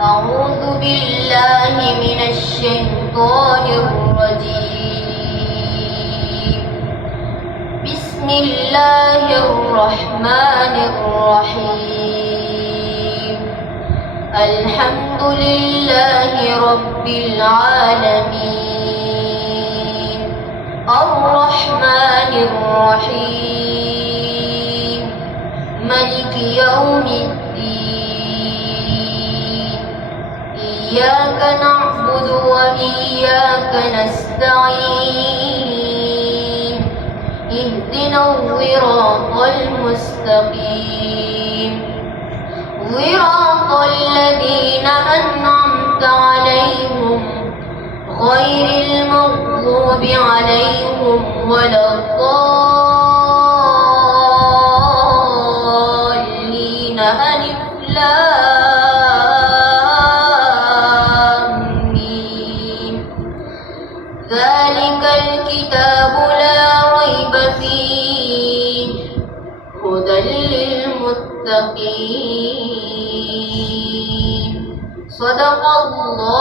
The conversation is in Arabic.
أعوذ بالله من الشيطان الرجيم. بسم الله الرحمن الرحيم. الحمد لله رب العالمين الرحمن الرحيم مالك يوم الدين. إياك نعبد وإياك نستعين. اهدنا الصراط المستقيم صراط الذين أنعمت عليهم غير المغضوب عليهم ولا الضالين. ألف لام ميم. ذلك الكتاب لا ريب فيه هدى للمتقين. صدق الله.